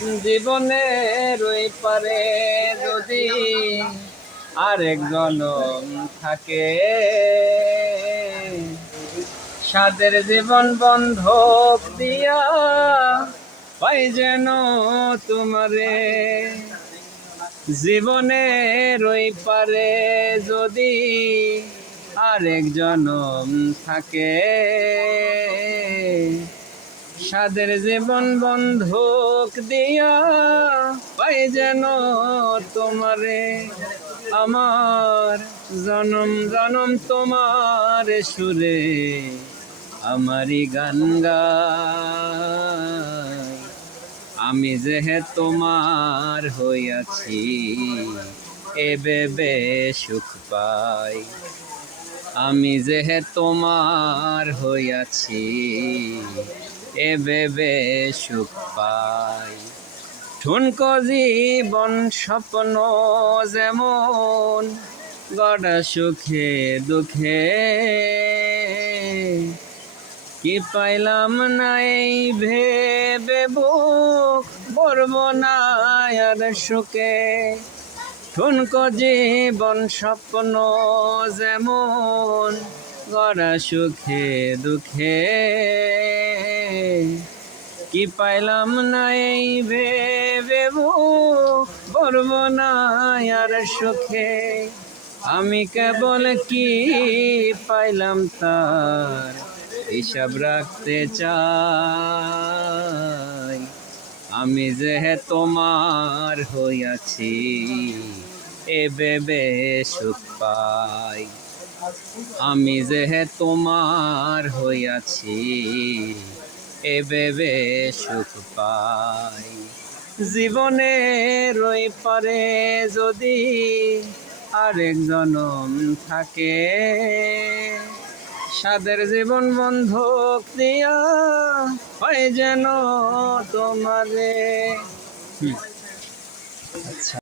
জীবনের ওই পারে যদি আরেক জনম থাকে, সাদের জীবন বন্ধক দিয়া পাই যেন তোমারে। জীবনের ওই পারে যদি আরেক জনম থাকে, সাদের জীবন বন্ধক দিয়া পাই যেন তোমারে। আমার জনম জনম তোমার সুরে আমারই গান গায়। আমি যে তোমার হইয়াছি এ ভেবে সুখ পাই। আমি যে তোমার হইয়াছি এ ভেবে সুখ পাই। ঠুনকো জীবন স্বপ্ন যেমন গড়া সুখে দুঃখে, কি পাইলাম না এই ভেবে বুক ভরব না আর সুখে। ঠুনকো জীবন স্বপ্ন যেমন গড়া সুখে দুঃখে, কি পাইলাম না এই ভেবে বুক ভরব না আর সুখে। আমি কেবল কি পাইলাম তার হিসাব রাখতে চাই। আমি যে তোমার হইয়াছি এ ভেবে সুখ পাই। আমি যে তোমার হইয়াছি এ ভেবে সুখ পাই। জীবনের ওই পারে যদি আরেক জনম থাকে, সাদের জীবন বন্ধক দিয়া হয় যেন তোমারে। আচ্ছা।